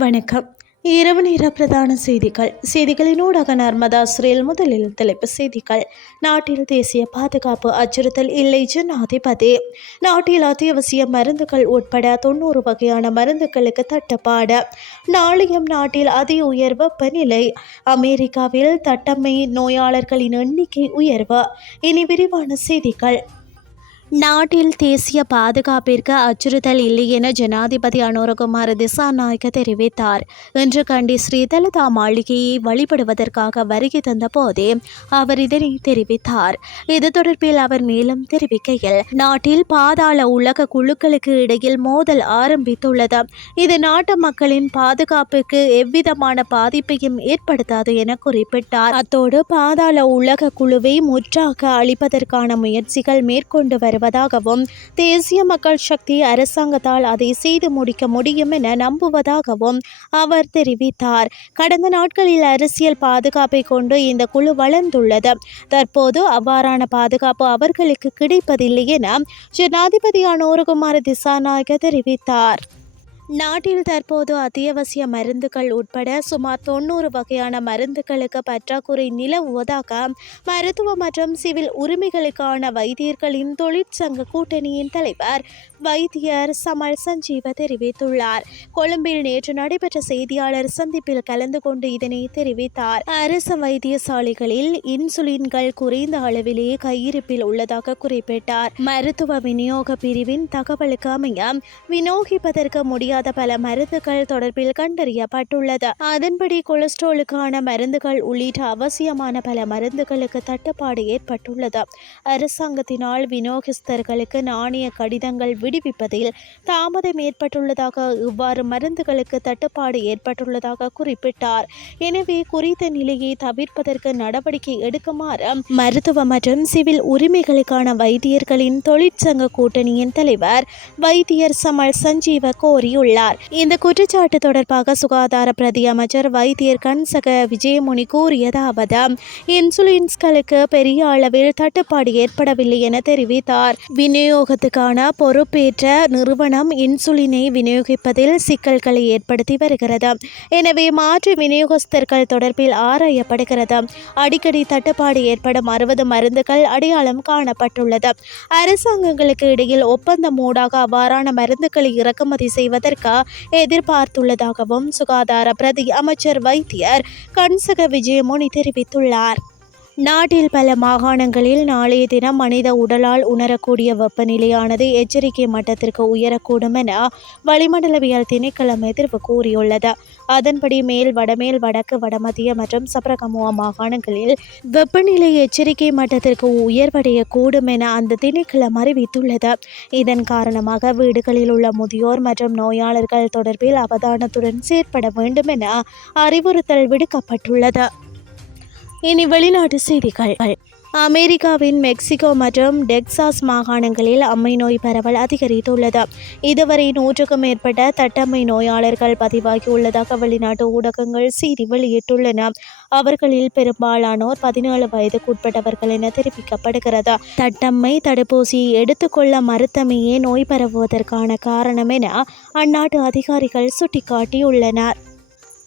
வணக்கம். இரவு நேர பிரதான செய்திகள். செய்திகளின் ஊடாக நர்மதா சிறையில் முதலில் தலைப்பு செய்திகள். நாட்டில் தேசிய பாதுகாப்பு அச்சுறுத்தல் இல்லை ஜனாதிபதி. நாட்டில் அத்தியாவசிய மருந்துகள் உட்பட தொண்ணூறு வகையான மருந்துகளுக்கு தட்டுப்பாடு. நாளையும் நாட்டில் அதி உயர் வெப்பநிலை. அமெரிக்காவில் தட்டம்மை நோயாளர்களின் எண்ணிக்கை உயர்வு. இனி விரிவான செய்திகள். நாட்டில் தேசிய பாதுகாப்பிற்கு அச்சுறுத்தல் இல்லை என ஜனாதிபதி அனுரகுமார் திசாநாயக்க தெரிவித்தார். இன்று கண்டி ஸ்ரீதலதா மாளிகையை வழிபடுவதற்காக வருகை தந்த போதே அவர் இதனை தெரிவித்தார். இது தொடர்பில் அவர் மேலும் தெரிவிக்கையில் நாட்டில் பாதாள உலக குழுக்களுக்கு இடையில் மோதல் ஆரம்பித்துள்ளது. இது நாட்டு மக்களின் பாதுகாப்புக்கு எவ்விதமான பாதிப்பையும் ஏற்படுத்தாது என குறிப்பிட்டார். அத்தோடு பாதாள உலக குழுவை முற்றாக அழிப்பதற்கான முயற்சிகள் மேற்கொண்டு வரும் வருவதாகவும் தேசிய மக்கள் சக்தி அரசாங்கத்தால் அதை செய்து முடிக்க முடியும் என நம்புவதாகவும் அவர் தெரிவித்தார். கடந்த நாட்களில் அரசியல் பாதுகாப்பை கொண்டு இந்த குழு வளர்ந்துள்ளது. தற்போது அவ்வாறான பாதுகாப்பு அவர்களுக்கு கிடைப்பதில்லை என ஜனாதிபதி அனோரகுமார திசாநாயக தெரிவித்தார். நாட்டில் தற்போது அத்தியாவசிய மருந்துகள் உட்பட சுமார் தொண்ணூறு வகையான மருந்துகளுக்கு பற்றாக்குறை நிலவுவதாக மருத்துவ மற்றும் சிவில் உரிமைகளுக்கான வைத்தியர்களின் தொழிற்சங்க கூட்டணியின் தலைவர் வைத்தியர் சமல் சஞ்சீவ தெரிவித்துள்ளார். கொழும்பில் நேற்று நடைபெற்ற செய்தியாளர் சந்திப்பில் கலந்து கொண்டு இதனை தெரிவித்தார். அரசு வைத்தியசாலைகளில் இன்சுலின்கள் குறைந்த அளவிலேயே கையிருப்பில் உள்ளதாக குறிப்பிட்டார். மருத்துவ விநியோக பிரிவின் தகவலுக்கு அமைய விநியோகிப்பதற்கு முடியாது பல மருந்துகள் தொடர்பில் கண்டறியப்பட்டுள்ளது. அதன்படி கொலஸ்ட்ராலுக்கான மருந்துகள் உள்ளிட்ட அவசியமான பல மருந்துகளுக்கு தட்டுப்பாடு ஏற்பட்டுள்ளது. அரசாங்கத்தினால் விநியோகஸ்தர்களுக்கு நாணய கடிதங்கள் விடுவிப்பதில் தாமதம் ஏற்பட்டுள்ளதாக இவ்வாறு மருந்துகளுக்கு தட்டுப்பாடு ஏற்பட்டுள்ளதாக குறிப்பிட்டார். எனவே குறித்த நிலையை தவிர்ப்பதற்கு நடவடிக்கை எடுக்குமாறு மருத்துவ மற்றும் சிவில் உரிமைகளுக்கான வைத்தியர்களின் தொழிற்சங்க கூட்டணியின் தலைவர் வைத்தியர் சமல் சஞ்சீவ கோரியுள்ளார். இந்த குற்றச்சாட்டு தொடர்பாக சுகாதார பிரதி அமைச்சர் வைத்தியர் கன்சக விஜயமுனி கூறியதாவது இன்சுலின்ஸ்களுக்கு பெரிய அளவில் தட்டுப்பாடு ஏற்படவில்லை என தெரிவித்தார். விநியோகத்துக்கான பொறுப்பேற்ற நிறுவனம் இன்சுலினை விநியோகிப்பதில் சிக்கல்களை ஏற்படுத்தி வருகிறது. எனவே மாற்று விநியோகஸ்தர்கள் தொடர்பில் ஆராயப்படுகிறது. அடிக்கடி தட்டுப்பாடு ஏற்படும் அறுபது மருந்துகள் அடையாளம் காணப்பட்டுள்ளது. அரசாங்கங்களுக்கு இடையில் ஒப்பந்தம் மூடாக அவ்வாறான மருந்துகளை இறக்குமதி செய்வதற்கு எதிர்பார்த்துள்ளதாகவும் சுகாதார பிரதி அமைச்சர் வைத்தியர் கன்சக விஜயமுனி தெரிவித்துள்ளார். நாட்டில் பல மாகாணங்களில் நாளைய தினம் மனித உடலால் உணரக்கூடிய வெப்பநிலையானது எச்சரிக்கை மட்டத்திற்கு உயரக்கூடும் என வளிமண்டலவியல் திணைக்களம் எதிர்ப்பு கூறியுள்ளது. அதன்படி மேல் வடமேல் வடக்கு வடமத்திய மற்றும் சப்ரகமுவா மாகாணங்களில் வெப்பநிலை எச்சரிக்கை மட்டத்திற்கு உயர்வடையக்கூடும் என அந்த திணைக்களம் அறிவித்துள்ளது. இதன் காரணமாக வீடுகளில் உள்ள முதியோர் மற்றும் நோயாளர்கள் தொடர்பில் அவதானத்துடன் செயற்பட வேண்டும் என அறிவுறுத்தல் விடுக்கப்பட்டுள்ளது. இனி வெளிநாட்டு செய்திகள். அமெரிக்காவின் மெக்சிகோ மற்றும் டெக்சாஸ் மாகாணங்களில் அம்மை நோய் பரவல் அதிகரித்துள்ளது. இதுவரை நூற்றுக்கும் மேற்பட்ட தட்டம்மை நோயாளர்கள் பதிவாகியுள்ளதாக வெளிநாட்டு ஊடகங்கள் செய்தி வெளியிட்டுள்ளன. அவர்களில் பெரும்பாலானோர் பதினேழு வயதுக்குட்பட்டவர்கள் என தெரிவிக்கப்படுகிறது. தட்டம்மை தடுப்பூசியை எடுத்துக்கொள்ள மறுத்தமையே நோய் பரவுவதற்கான காரணம் என அந்நாட்டு அதிகாரிகள் சுட்டிக்காட்டியுள்ளனர்.